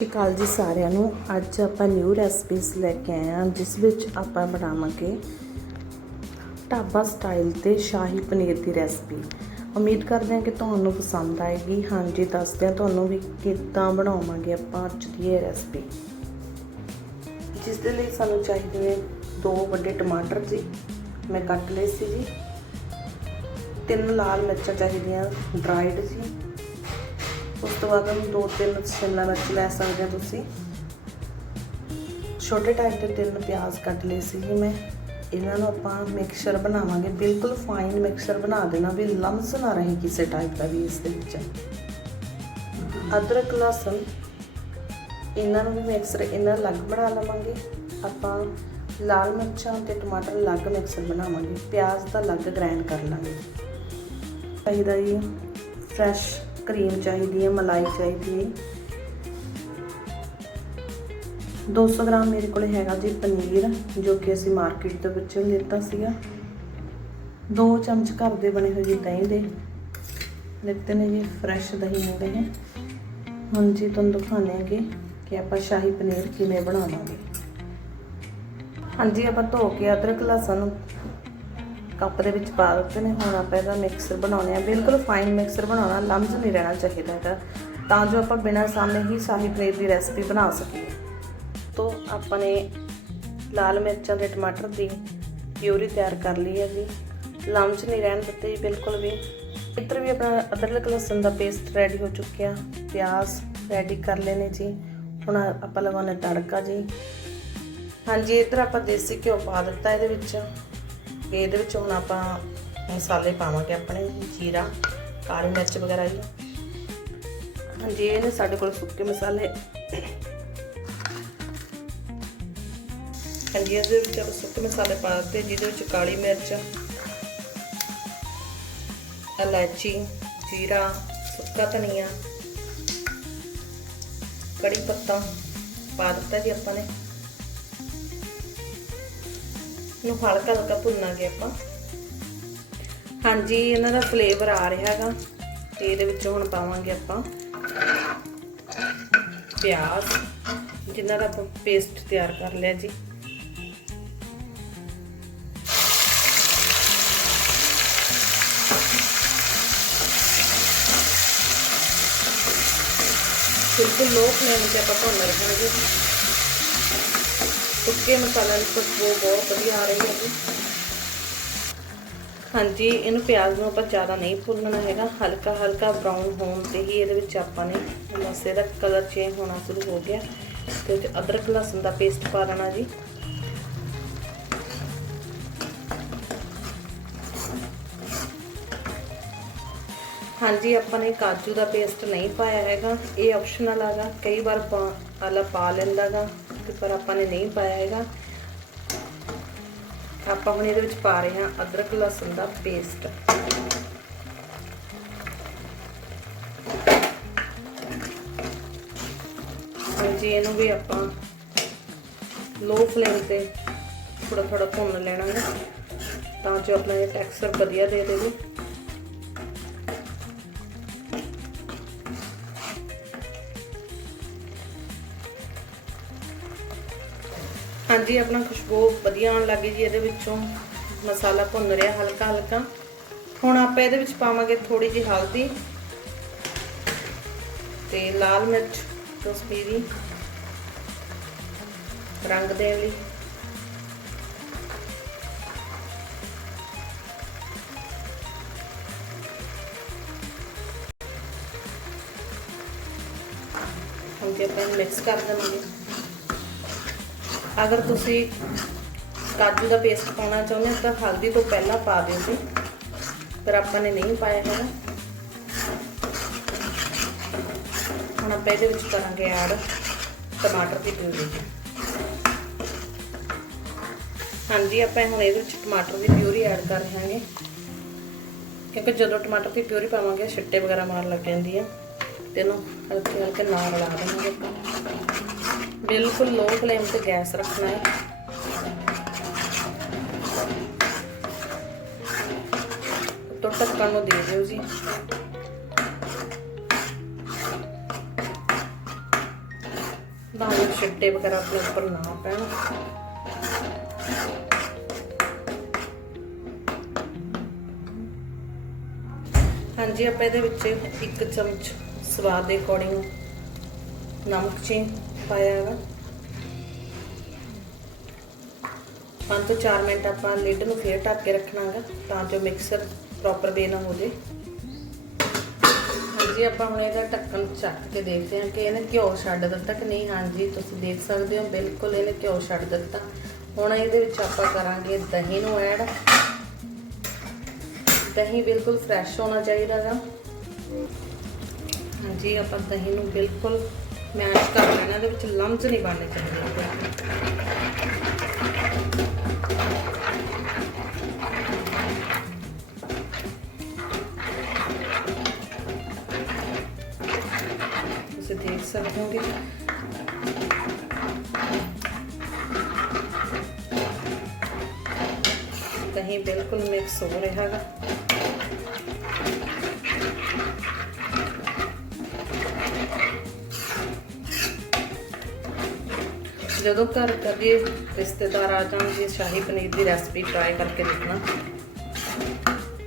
ਸਤਿ ਸ਼੍ਰੀ ਅਕਾਲ ਜੀ ਸਾਰਿਆਂ ਨੂੰ। ਅੱਜ ਆਪਾਂ ਨਿਊ ਰੈਸਪੀਸ ਲੈ ਕੇ ਆਏ ਹਾਂ, ਜਿਸ ਵਿੱਚ ਆਪਾਂ ਬਣਾਵਾਂਗੇ ਢਾਬਾ ਸਟਾਈਲ ਤੇ ਸ਼ਾਹੀ ਪਨੀਰ ਦੀ ਰੈਸਪੀ ਉਮੀਦ ਕਰਦੇ ਹਾਂ ਕਿ ਤੁਹਾਨੂੰ ਪਸੰਦ ਆਏਗੀ। ਹਾਂਜੀ, ਦੱਸਦੇ ਹਾਂ ਤੁਹਾਨੂੰ ਵੀ ਕਿੱਦਾਂ ਬਣਾਵਾਂਗੇ ਆਪਾਂ ਅੱਜ ਦੀ ਇਹ ਰੈਸਪੀ ਜਿਸ ਦੇ ਲਈ ਸਾਨੂੰ ਚਾਹੀਦੇ ਨੇ ਦੋ ਵੱਡੇ ਟਮਾਟਰ ਜੀ, ਮੈਂ ਕੱਟ ਲਏ ਸੀ ਜੀ। ਤਿੰਨ ਲਾਲ ਮਿਰਚਾਂ ਚਾਹੀਦੀਆਂ ਡਰਾਈਡ ਜੀ। ਉਸ ਤੋਂ ਬਾਅਦ ਉਹਨੂੰ ਦੋ ਤਿੰਨ ਸ਼ਿਮਲਾ ਮਿਰਚ ਲੈ ਸਕਦੇ ਹੋ ਤੁਸੀਂ। ਛੋਟੇ ਟਾਈਪ ਦੇ ਤਿੰਨ ਪਿਆਜ਼ ਕੱਟ ਲਏ ਸੀ ਜੀ ਮੈਂ। ਇਹਨਾਂ ਨੂੰ ਆਪਾਂ ਮਿਕਸਚਰ ਬਣਾਵਾਂਗੇ। ਬਿਲਕੁਲ ਫਾਈਨ ਮਿਕਸਚਰ ਬਣਾ ਦੇਣਾ ਵੀ ਲਮਸ ਨਾ ਰਹੇ ਕਿਸੇ ਟਾਈਪ ਦਾ ਵੀ ਇਸ ਦੇ ਵਿੱਚ। ਅਦਰਕ, ਲਸਣ, ਇਹਨਾਂ ਨੂੰ ਵੀ ਮਿਕਸਰ ਇਹਨਾਂ ਅਲੱਗ ਬਣਾ ਲਵਾਂਗੇ। ਆਪਾਂ ਲਾਲ ਮਿਰਚਾਂ ਤੇ ਟਮਾਟਰ ਅਲੱਗ ਮਿਕਸਰ ਬਣਾਵਾਂਗੇ। ਪਿਆਜ਼ ਦਾ ਅਲੱਗ ਗ੍ਰਾਈਂਡ ਕਰ ਲਾਂਗੇ। ਚਾਹੀਦਾ ਜੀ ਫਰੈਸ਼ ਕਰੀਮ ਚਾਹੀਦੀ ਹੈ, ਮਲਾਈ ਚਾਹੀਦੀ ਹੈ। 200 ਗ੍ਰਾਮ ਮੇਰੇ ਕੋਲ ਹੈਗਾ ਜੀ ਪਨੀਰ, ਜੋ ਕਿ ਅਸੀਂ ਮਾਰਕੀਟ ਦੇ ਵਿੱਚੋਂ ਲਿੱਤਾ ਸੀਗਾ। 2 ਚਮਚ ਘਰ ਦੇ ਬਣੇ ਹੋਏ ਜੀ ਦਹੀਂ ਦੇ। ਲਿੱਤੇ ਨੇ ਜੀ ਫਰੈਸ਼ ਦਹੀਂ ਹੁੰਦੇ ਨੇ ਹੁਣ ਜੀ ਤੁਹਾਨੂੰ ਦਿਖਾਉਂਦੇ ਆਂਗੇ ਕਿ ਆਪਾਂ ਸ਼ਾਹੀ ਪਨੀਰ ਕਿਵੇਂ ਬਣਾਵਾਂਗੇ। ਹਾਂਜੀ, ਆਪਾਂ ਧੋ ਕੇ ਅਦਰਕ, ਲਸਣ ਕੱਪ ਦੇ ਵਿੱਚ ਪਾ ਦਿੱਤੇ ਨੇ। ਹੁਣ ਆਪਾਂ ਇਹਦਾ ਮਿਕਸਰ ਬਣਾਉਣੇ ਆ। ਬਿਲਕੁਲ ਫਾਈਨ ਮਿਕਸਰ ਬਣਾਉਣਾ। ਲੰਮਜ ਨਹੀਂ ਰਹਿਣਾ ਚਾਹੀਦਾ ਹੈਗਾ ਤਾਂ ਜੋ ਆਪਾਂ ਬਿਨਾਂ ਸਾਹਮਣੇ ਹੀ ਸ਼ਾਹੀ ਪਨੀਰ ਦੀ ਰੈਸਪੀ ਬਣਾ ਸਕੀਏ। ਤੋਂ ਆਪਾਂ ਨੇ ਲਾਲ ਮਿਰਚਾਂ ਤੇ ਟਮਾਟਰ ਦੀ ਪਿਊਰੀ ਤਿਆਰ ਕਰ ਲਈ ਹੈ ਜੀ ਲੰਮਜ ਨਹੀਂ ਰਹਿਣ ਦਿੱਤੇ ਜੀ ਬਿਲਕੁਲ ਵੀ। ਇੱਧਰ ਵੀ ਆਪਣਾ ਅਦਰਕ ਲਸਣ ਦਾ ਪੇਸਟ ਰੈਡੀ ਹੋ ਚੁੱਕਿਆ। ਪਿਆਜ਼ ਰੈਡੀ ਕਰ ਲੈਨੇ ਜੀ। ਹੁਣ ਆਪਾਂ ਲਗਾਉਣੇ ਤੜਕਾ ਜੀ। ਹਾਂਜੀ, ਇੱਧਰ ਆਪਾਂ ਦੇਸੀ ਘਿਓ ਪਾ ਦਿੱਤਾ ਇਹਦੇ ਵਿੱਚ। ਤੇ ਇਹਦੇ ਵਿੱਚ ਹੁਣ ਆਪਾਂ ਮਸਾਲੇ ਪਾਵਾਂਗੇ ਆਪਣੇ, ਜੀਰਾ, ਕਾਲੀ ਮਿਰਚ ਵਗੈਰਾ ਜੀ। ਹਾਂਜੀ ਇਹ ਨੇ ਸਾਡੇ ਕੋਲ ਸੁੱਕੇ ਮਸਾਲੇ। ਹਾਂਜੀ, ਇਹਦੇ ਵਿੱਚ ਆਪਾਂ ਸੁੱਕੇ ਮਸਾਲੇ ਪਾ ਦਿੱਤੇ, ਜਿਹਦੇ ਵਿੱਚ ਕਾਲੀ ਮਿਰਚ, ਇਲਾਇਚੀ, ਜੀਰਾ, ਸੁੱਕਾ ਧਨੀਆ, ਕੜੀ ਪੱਤਾ ਪਾ ਦਿੱਤਾ ਜੀ ਆਪਾਂ ਨੇ। ਨੂੰ ਹਲਕਾ ਹਲਕਾ ਭੁੰਨਾਂਗੇ ਆਪਾਂ। ਹਾਂਜੀ, ਇਹਨਾਂ ਦਾ ਫਲੇਵਰ ਆ ਰਿਹਾ ਹੈਗਾ। ਤੇ ਇਹਦੇ ਵਿੱਚ ਹੁਣ ਪਾਵਾਂਗੇ ਆਪਾਂ ਪਿਆਜ਼, ਜਿੰਨਾ ਦਾ ਆਪਾਂ ਪੇਸਟ ਤਿਆਰ ਕਰ ਲਿਆ ਜੀ। ਬਿਲਕੁਲ ਲੋ ਫਲੇਮ ਤੇ ਆਪਾਂ ਭੁੰਨ ਰਹੇ ਜੀ। ਸੁੱਕੇ ਮਸਾਲਿਆਂ ਦੀ ਖੁਸ਼ਬੂ ਬਹੁਤ ਵਧੀਆ ਆ ਰਹੀ ਹੈ ਜੀ ਹਾਂਜੀ, ਇਹਨੂੰ ਪਿਆਜ਼ ਨੂੰ ਆਪਾਂ ਜ਼ਿਆਦਾ ਨਹੀਂ ਭੁੰਨਣਾ ਹੈਗਾ। ਹਲਕਾ ਹਲਕਾ ਬਰਾਊਨ ਹੋਣ ਤੇ ਹੀ ਇਹਦੇ ਵਿੱਚ ਆਪਾਂ ਨੇ ਮਸੇ ਦਾ ਕਲਰ ਚੇਂਜ ਹੋਣਾ ਸ਼ੁਰੂ ਹੋ ਗਿਆ। ਤੇ ਉਹ ਅਦਰਕ, ਲਸਣ ਦਾ ਪੇਸਟ ਪਾ ਦੇਣਾ ਜੀ। ਹਾਂਜੀ, ਆਪਾਂ ਨੇ ਕਾਜੂ ਦਾ ਪੇਸਟ ਨਹੀਂ ਪਾਇਆ ਹੈਗਾ। ਇਹ ਆਪਸ਼ਨਲ ਹੈਗਾ। ਕਈ ਵਾਰ ਆਲਾ ਪਾ ਲੈਂਦਾਗਾ ਤੇ ਪਰ ਆਪਾਂ ਨੇ ਨਹੀਂ ਪਾਇਆ ਹੈਗਾ। ਆਪਾਂ ਹੁਣ ਇਹਦੇ ਵਿੱਚ ਪਾ ਰਹੇ ਹਾਂ ਅਦਰਕ, ਲਸਣ ਦਾ ਪੇਸਟ ਹਾਂਜੀ ਇਹਨੂੰ ਵੀ ਆਪਾਂ ਲੋ ਫਲੇਮ ਤੇ ਥੋੜਾ ਥੋੜਾ ਭੁੰਨ ਲੈਣਾ ਹੈ, ਤਾਂ ਜੋ ਆਪਣਾ ਇਹ ਟੈਕਸਚਰ ਵਧੀਆ ਦੇ ਦੇਵੇ। ਹਾਂਜੀ, ਆਪਣਾ ਖੁਸ਼ਬੂ ਵਧੀਆ ਆਉਣ ਲੱਗੀ ਜੀ, ਇਹਦੇ ਵਿੱਚੋਂ ਮਸਾਲਾ ਭੁੰਨ ਰਿਹਾ ਹਲਕਾ ਹਲਕਾ। ਹੁਣ ਆਪਾਂ ਇਹਦੇ ਵਿੱਚ ਪਾਵਾਂਗੇ ਥੋੜੀ ਜਿਹੀ ਹਲਦੀ ਤੇ ਲਾਲ ਮਿਰਚ, ਕਸ਼ਮੀਰੀ ਰੰਗ ਦੇਣ ਲਈ। ਹੁਣ ਜੇ ਆਪਾਂ ਮਿਕਸ ਕਰ ਦਿੰਦੇ ਅਗਰ ਤੁਸੀਂ ਕਾਜੂ ਦਾ ਪੇਸਟ ਪਾਉਣਾ ਚਾਹੁੰਦੇ ਹੋ ਤਾਂ ਹਲਦੀ ਤੋਂ ਪਹਿਲਾਂ ਪਾ ਦਿਓ ਸੀ ਪਰ ਆਪਾਂ ਨੇ ਨਹੀਂ ਪਾਇਆ ਹੈਗਾ। ਹੁਣ ਆਪਾਂ ਇਹਦੇ ਵਿੱਚ ਕਰਾਂਗੇ ਐਡ ਟਮਾਟਰ ਦੀ ਪਿਊਰੀ। ਹਾਂਜੀ, ਆਪਾਂ ਹੁਣ ਇਹਦੇ ਵਿੱਚ ਟਮਾਟਰ ਦੀ ਪਿਊਰੀ ਐਡ ਕਰ ਰਹੇ ਹਾਂਗੇ ਕਿਉਂਕਿ ਜਦੋਂ ਟਮਾਟਰ ਦੀ ਪਿਊਰੀ ਪਾਵਾਂਗੇ, ਛਿੱਟੇ ਵਗੈਰਾ ਮਾਰਨ ਲੱਗ ਜਾਂਦੀ ਆ। ਤੇ ਇਹਨੂੰ ਹਲਕੇ ਹਲਕੇ ਨਾਲ ਰਲਾ ਦੇਵਾਂਗੇ ਆਪਾਂ। ਬਿਲਕੁਲ ਲੋ ਫਲੇਮ ਤੇ ਗੈਸ ਰੱਖਣਾ ਹੈ। ਤੋਂ ਢੱਕਣ ਨੂੰ ਦੇ ਦਿਓ ਜੀ। ਬਾਹਰ ਛਿੱਟੇ ਵਗੈਰਾ ਆਪਣੇ ਉੱਪਰ ਨਾ ਪੈਣ। ਹਾਂਜੀ, ਆਪਾਂ ਇਹਦੇ ਵਿੱਚ ਇੱਕ ਚਮਚ ਸਵਾਦ ਦੇ ਅਕੋਰਡਿੰਗ ਨਮਕ ਚੀ। ਪਾਇਆ ਹੈਗਾ। ਪੰਜ ਤੋਂ 4 ਮਿੰਟ ਆਪਾਂ ਲਿਡ ਨੂੰ ਫੇਰ ਢੱਕ ਕੇ ਰੱਖਣਾ ਹੈਗਾ, ਤਾਂ ਜੋ ਮਿਕਸਰ ਪ੍ਰੋਪਰ ਵੇ ਨਾ ਹੋ ਜੇ। ਹਾਂਜੀ, ਆਪਾਂ ਹੁਣ ਇਹਦਾ ਢੱਕਣ ਚੱਕ ਕੇ ਦੇਖਦੇ ਹਾਂ ਕਿ ਇਹਨੇ ਘਿਓ ਛੱਡ ਦਿੱਤਾ ਕਿ ਨਹੀਂ। ਹਾਂਜੀ, ਤੁਸੀਂ ਦੇਖ ਸਕਦੇ ਹੋ, ਬਿਲਕੁਲ ਇਹਨੇ ਘਿਓ ਛੱਡ ਦਿੱਤਾ। ਹੁਣ ਇਹਦੇ ਵਿੱਚ ਆਪਾਂ ਕਰਾਂਗੇ ਦਹੀਂ ਨੂੰ ਐਡ ਦਹੀਂ ਬਿਲਕੁਲ ਫਰੈਸ਼ ਹੋਣਾ ਚਾਹੀਦਾ ਹੈਗਾ। ਹਾਂਜੀ, ਆਪਾਂ ਦਹੀਂ ਨੂੰ ਬਿਲਕੁਲ ਮੈਸ਼ ਕਰ ਲੈਣਾ ਇਹਦੇ ਵਿੱਚ ਲੰਮਸ ਨਹੀਂ ਬਣਨੇ ਚਾਹੀਦੇ। ਤੁਸੀਂ ਦੇਖ ਸਕਦੇ ਹੋ ਕਿ ਦਹੀਂ ਬਿਲਕੁਲ ਮਿਕਸ ਹੋ ਰਿਹਾ ਜਦੋਂ ਘਰ ਕਦੇ ਰਿਸ਼ਤੇਦਾਰ ਆ ਜਾਣਗੇ, ਸ਼ਾਹੀ ਪਨੀਰ ਦੀ ਰੈਸਪੀ ਟਰਾਈ ਕਰਕੇ ਦੇਖਣਾ।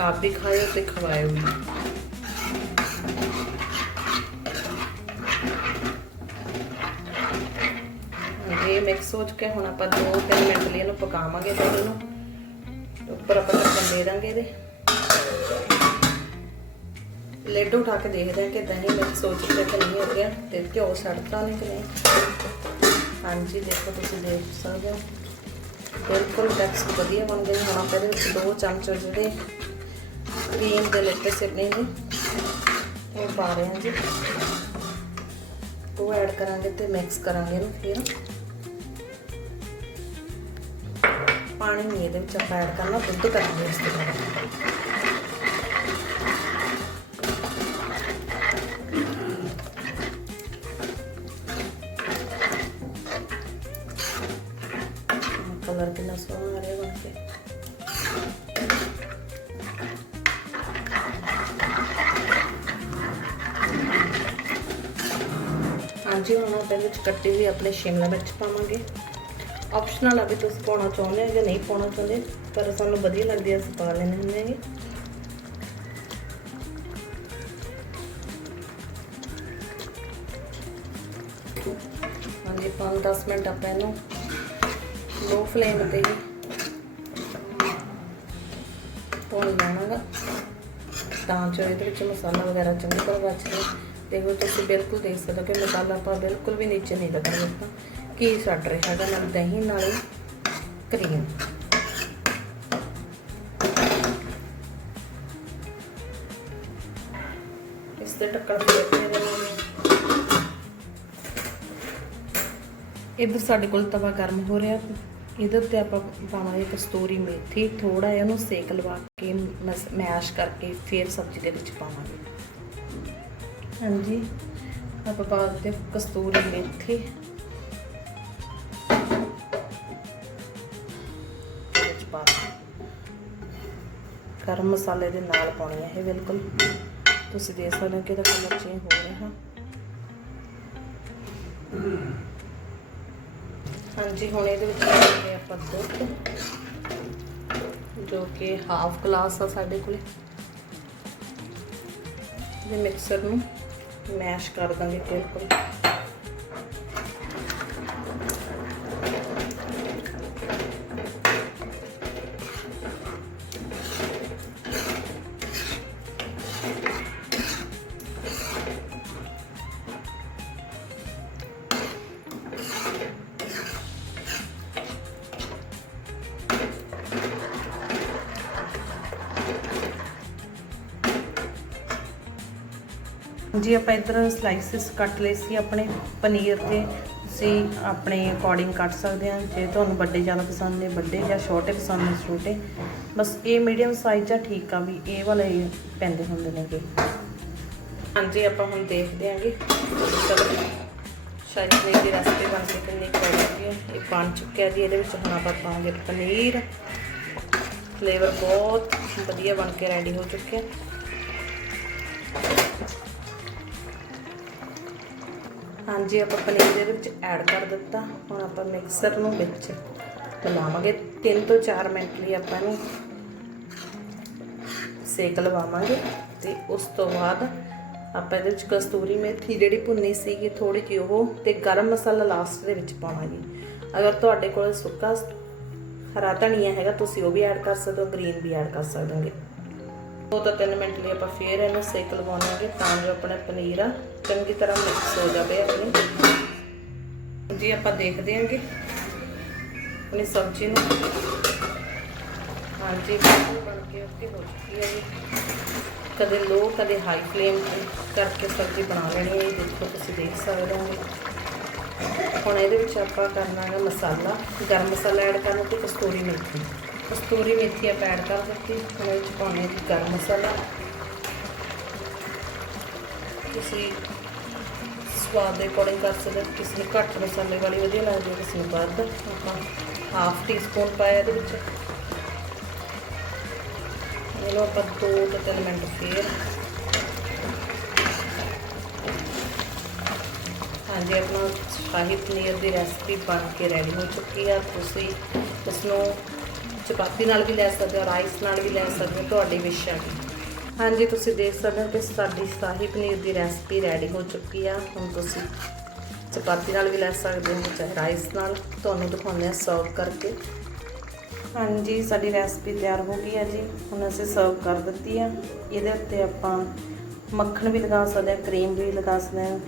ਆਪ ਵੀ ਖਾਇਓ ਤੇ ਖਵਾਇਓ ਇਹ ਮਿਕਸ ਹੋ ਚੁੱਕਿਆ, ਹੁਣ ਆਪਾਂ 2-3 ਮਿੰਟ ਲਈ ਇਹਨੂੰ ਪਕਾਵਾਂਗੇ ਫਿਰ ਇਹਨੂੰ। ਉੱਪਰ ਆਪਾਂ ਢੱਕਣ ਦੇ ਦਾਂਗੇ ਇਹਦੇ। ਲੈਡ ਉਠਾ ਕੇ ਦੇਖਦੇ ਹਾਂ ਕਿ ਦਹੀਂ ਮਿਕਸ ਹੋ ਚੁੱਕਿਆ ਕਿ ਨਹੀਂ ਹੋ ਗਿਆ ਤੇ ਘਿਓ ਛੱਡਤਾ ਨਹੀਂ ਕਿ ਨਹੀਂ। ਹਾਂਜੀ, ਦੇਖੋ ਤੁਸੀਂ ਦੇਖ ਸਕਦੇ ਹੋ। ਬਿਲਕੁਲ ਟੈਕਸਟ ਵਧੀਆ ਬਣ ਗਿਆ ਹੁਣ ਆਪਾਂ ਇਹਦੇ ਵਿੱਚ ਦੋ ਚਮਚ ਜਿਹੜੇ ਕਰੀਮ ਦੇ ਲੱਟੇ ਸਿਰਨੇ ਨੇ ਉਹ ਪਾ ਰਹੇ ਹਾਂ ਜੀ। ਉਹ ਐਡ ਕਰਾਂਗੇ ਤੇ ਮਿਕਸ ਕਰਾਂਗੇ ਇਹਨੂੰ ਫਿਰ। ਪਾਣੀ ਨਹੀਂ ਇਹਦੇ ਵਿੱਚ ਆਪਾਂ ਐਡ ਕਰਨਾ, ਦੁੱਧ ਕਰਾਂਗੇ ਇਸ ਤੋਂ ਬਾਅਦ। ਹਾਂਜੀ, ਹੁਣ ਆਪਾਂ ਇਹਦੇ ਵਿੱਚ ਕੱਟੀ ਹੋਈ ਆਪਣੇ ਸ਼ਿਮਲਾ ਮਿਰਚ ਪਾਵਾਂਗੇ। ਆਪਸ਼ਨਲ ਆ ਵੀ ਤੁਸੀਂ ਪਾਉਣਾ ਚਾਹੁੰਦੇ ਹੋ ਜਾਂ ਨਹੀਂ ਪਾਉਣਾ ਚਾਹੁੰਦੇ, ਪਰ ਸਾਨੂੰ ਵਧੀਆ ਲੱਗਦੀ ਹੈ ਅਸੀਂ ਪਾ ਲੈਂਦੇ ਹੁੰਦੇ ਹੈਗੇ। ਹਾਂਜੀ 5-10 ਮਿੰਟ ਆਪਾਂ ਇਹਨੂੰ ਲੋ ਫਲੇਮ ਤੇ ਹੀ ਭੁੰਨ ਲੈਣਾਗਾ ਤਾਂ ਜੋ ਇਹਦੇ ਵਿੱਚ ਮਸਾਲਾ ਵਗੈਰਾ ਚੰਗੀ ਤਰ੍ਹਾਂ ਬਚ ਜਾਏ। ਦੇਖੋ ਤੁਸੀਂ ਬਿਲਕੁਲ ਦੇਖ ਸਕਦੇ ਹੋ ਕਿ ਮਸਾਲਾ ਆਪਾਂ ਬਿਲਕੁਲ ਵੀ ਨੀਚੇ ਨਹੀਂ ਲੱਗਣ ਦਿੱਤਾ ਕੀ ਛੱਡ ਰਿਹਾ ਹੈਗਾ? ਨਾਲ ਦਹੀਂ ਨਾਲ ਕਰੀਮ ਇਸ ਤੇ ਟੱਕਰ ਦੇ ਇੱਧਰ ਸਾਡੇ ਕੋਲ ਤਵਾ ਗਰਮ ਹੋ ਰਿਹਾ। ਇਹਦੇ ਉੱਤੇ ਆਪਾਂ ਪਾਵਾਂਗੇ ਕਸਤੂਰੀ ਮੇਥੀ। ਥੋੜਾ ਜਿਹਾ ਉਹਨੂੰ ਸੇਕ ਲਵਾ ਕੇ ਮੈਸ਼ ਕਰਕੇ ਫਿਰ ਸਬਜ਼ੀ ਦੇ ਵਿੱਚ ਪਾਵਾਂਗੇ। ਹਾਂਜੀ, ਆਪਾਂ ਪਾ ਦਿੱਤੇ ਕਸਤੂਰੀ ਮੇਥੀ। ਵਿੱਚ ਪਾ ਗਰਮ ਮਸਾਲੇ ਦੇ ਨਾਲ ਪਾਉਣੀ ਹੈ ਇਹ ਬਿਲਕੁਲ। ਤੁਸੀਂ ਦੇਖ ਸਕਦੇ ਹੋ ਕਿ ਇਹਦਾ ਕਲਰ ਚੇਂਜ ਹੋ ਰਿਹਾ ਹਾਂਜੀ, ਹੁਣ ਇਹਦੇ ਵਿੱਚ ਪਾਵਾਂਗੇ ਆਪਾਂ ਦੁੱਧ, ਜੋ ਕਿ ਹਾਫ ਗਲਾਸ ਆ ਸਾਡੇ ਕੋਲੇ। ਇਹ ਮਿਕਸਰ ਨੂੰ। ਮੈਸ਼ ਕਰ ਦਾਂਗੇ ਬਿਲਕੁਲ ਜੀ, ਆਪਾਂ ਇਧਰ ਸਲਾਈਸਿਸ ਕੱਟ ਲਏ ਸੀ ਆਪਣੇ ਪਨੀਰ ਦੇ। ਤੁਸੀਂ ਆਪਣੇ ਅਕੋਰਡਿੰਗ ਕੱਟ ਸਕਦੇ ਆ। ਜੇ ਤੁਹਾਨੂੰ ਵੱਡੇ ਜ਼ਿਆਦਾ ਪਸੰਦ ਨੇ, ਵੱਡੇ ਜਾਂ ਛੋਟੇ ਪਸੰਦ ਨੇ, ਛੋਟੇ। ਬਸ ਇਹ ਮੀਡੀਅਮ ਸਾਈਜ਼ ਆ ਠੀਕ ਆ ਵੀ ਇਹ ਵਾਲੇ ਪੈਂਦੇ ਹੁੰਦੇ ਨੇਗੇ। ਹਾਂਜੀ, ਆਪਾਂ ਹੁਣ ਦੇਖਦੇ ਆਂਗੇ। ਚਲੋ ਸ਼ਾਹੀ ਪਨੀਰ ਰੈਸਪੀ ਬਣ ਕੇ ਕਿੰਨੀ ਕੁਆਲਿਟੀ ਇਹ ਬਣ ਚੁੱਕਿਆ ਜੀ, ਇਹਦੇ ਵਿੱਚ ਹੁਣ ਆਪਾਂ ਪਾਵਾਂਗੇ ਪਨੀਰ। ਫਲੇਵਰ ਬਹੁਤ ਵਧੀਆ ਬਣ ਕੇ ਰੈਡੀ ਹੋ ਚੁੱਕਿਆ। ਹਾਂਜੀ, ਆਪਾਂ ਪਨੀਰ ਦੇ ਵਿੱਚ ਐਡ ਕਰ ਦਿੱਤਾ। ਹੁਣ ਆਪਾਂ ਮਿਕਸਰ ਨੂੰ ਵਿੱਚ ਲਾਵਾਂਗੇ 3 ਤੋਂ 4 ਮਿੰਟ ਲਈ ਆਪਾਂ ਨੂੰ ਸੇਕ ਲਵਾਵਾਂਗੇ ਤੇ ਉਸ ਤੋਂ ਬਾਅਦ ਆਪਾਂ ਇਹਦੇ ਵਿੱਚ ਕਸਤੂਰੀ ਮੇਥੀ ਜਿਹੜੀ ਭੁੰਨੀ ਸੀਗੀ ਥੋੜੀ ਜਿਹੀ ਉਹ ਤੇ ਗਰਮ ਮਸਾਲਾ ਲਾਸਟ ਦੇ ਵਿੱਚ ਪਾਵਾਂਗੇ। ਅਗਰ ਤੁਹਾਡੇ ਕੋਲ ਸੁੱਕਾ ਹਰਾ ਧਨੀਆ ਹੈਗਾ, ਤੁਸੀਂ ਉਹ ਵੀ ਐਡ ਕਰ ਸਕਦੇ ਹੋ ਗ੍ਰੀਨ ਵੀ ਐਡ ਕਰ ਸਕਦੇ ਹੋ ਦੋ ਤੋਂ ਤਿੰਨ ਮਿੰਟ ਲਈ ਆਪਾਂ ਫੇਰ ਇਹਨੂੰ ਸੇਕ ਲਵਾਉਣਾਂਗੇ ਤਾਂ ਜੋ ਆਪਣਾ ਪਨੀਰ ਆ ਚੰਗੀ ਤਰ੍ਹਾਂ ਮਿਕਸ ਹੋ ਜਾਵੇ ਆਪਣੀ। ਜੀ ਆਪਾਂ ਦੇਖਦੇ ਆਂਗੇ ਆਪਣੀ ਸਬਜ਼ੀ ਨੂੰ। ਹਾਂਜੀ ਬਿਲਕੁਲ ਬਣ ਕੇ ਓਕੇ ਹੋ ਚੁੱਕੀ ਹੈ ਜੀ। ਕਦੇ ਲੋ ਕਦੇ ਹਾਈ ਫਲੇਮ ਕਰਕੇ ਸਬਜ਼ੀ ਬਣਾ ਲੈਣੀ ਹੈ ਦੇਖੋ ਤੁਸੀਂ ਦੇਖ ਸਕਦੇ ਹੋ। ਹੁਣ ਇਹਦੇ ਵਿੱਚ ਆਪਾਂ ਕਰਨਾ ਹੈ ਮਸਾਲਾ। ਗਰਮ ਮਸਾਲਾ ਐਡ ਕਰਨਾ ਤੇ ਕਸਤੂਰੀ ਮੇਥੀ। ਕਸਤੂਰੀ ਮੇਥੀ ਆਪਾਂ ਐਡ ਕਰ ਦਿੱਤੀ ਹੁਣ ਵਿੱਚ ਪਾਉਣੇ ਗਰਮ ਮਸਾਲਾ। ਤੁਸੀਂ ਸਵਾਦ ਦੇ ਅਕੋਰਡਿੰਗ ਕਰ ਸਕਦੇ ਹੋ, ਕਿਸੇ ਨੂੰ ਘੱਟ ਮਸਾਲੇ ਵਾਲੀ ਵਧੀਆ ਲੱਗਦੀ ਹੈ, ਕਿਸੇ ਨੂੰ ਵੱਧ। ਆਪਾਂ ਹਾਫ ਟੀਸਪੂਨ ਪਾਇਆ ਇਹਦੇ ਵਿੱਚ। ਇਹਨੂੰ ਆਪਾਂ ਦੋ ਤੋਂ ਤਿੰਨ ਮਿੰਟ ਫੇਰ। ਹਾਂਜੀ, ਆਪਣਾ ਸ਼ਾਹੀ ਪਨੀਰ ਦੀ ਰੈਸਪੀ ਬਣ ਕੇ ਰੈਡੀ ਹੋ ਚੁੱਕੀ ਆ। ਤੁਸੀਂ ਇਸ ਨੂੰ ਚਪਾਤੀ ਨਾਲ ਵੀ ਲੈ ਸਕਦੇ ਹੋ, ਰਾਈਸ ਨਾਲ ਵੀ ਲੈ ਸਕਦੇ ਹੋ, ਤੁਹਾਡੀ ਵਿਸ਼ ਆ ਹਾਂਜੀ, ਤੁਸੀਂ ਦੇਖ ਸਕਦੇ ਹੋ ਕਿ ਸਾਡੀ ਸ਼ਾਹੀ ਪਨੀਰ ਦੀ ਰੈਸਪੀ ਰੈਡੀ ਹੋ ਚੁੱਕੀ ਆ। ਹੁਣ ਤੁਸੀਂ ਚਪਾਤੀ ਨਾਲ ਵੀ ਲੈ ਸਕਦੇ ਹੋ, ਚਾਹੇ ਰਾਈਸ ਨਾਲ। ਤੁਹਾਨੂੰ ਦਿਖਾਉਂਦੇ ਆ ਸਰਵ ਕਰਕੇ। ਹਾਂਜੀ, ਸਾਡੀ ਰੈਸਪੀ ਤਿਆਰ ਹੋ ਗਈ ਹੈ ਜੀ। ਹੁਣ ਅਸੀਂ ਸਰਵ ਕਰ ਦਿੱਤੀ ਆ। ਇਹਦੇ ਉੱਤੇ ਆਪਾਂ ਮੱਖਣ ਵੀ ਲਗਾ ਸਕਦੇ ਹਾਂ ਕਰੀਮ ਵੀ ਲਗਾ ਸਕਦੇ ਹਾਂ।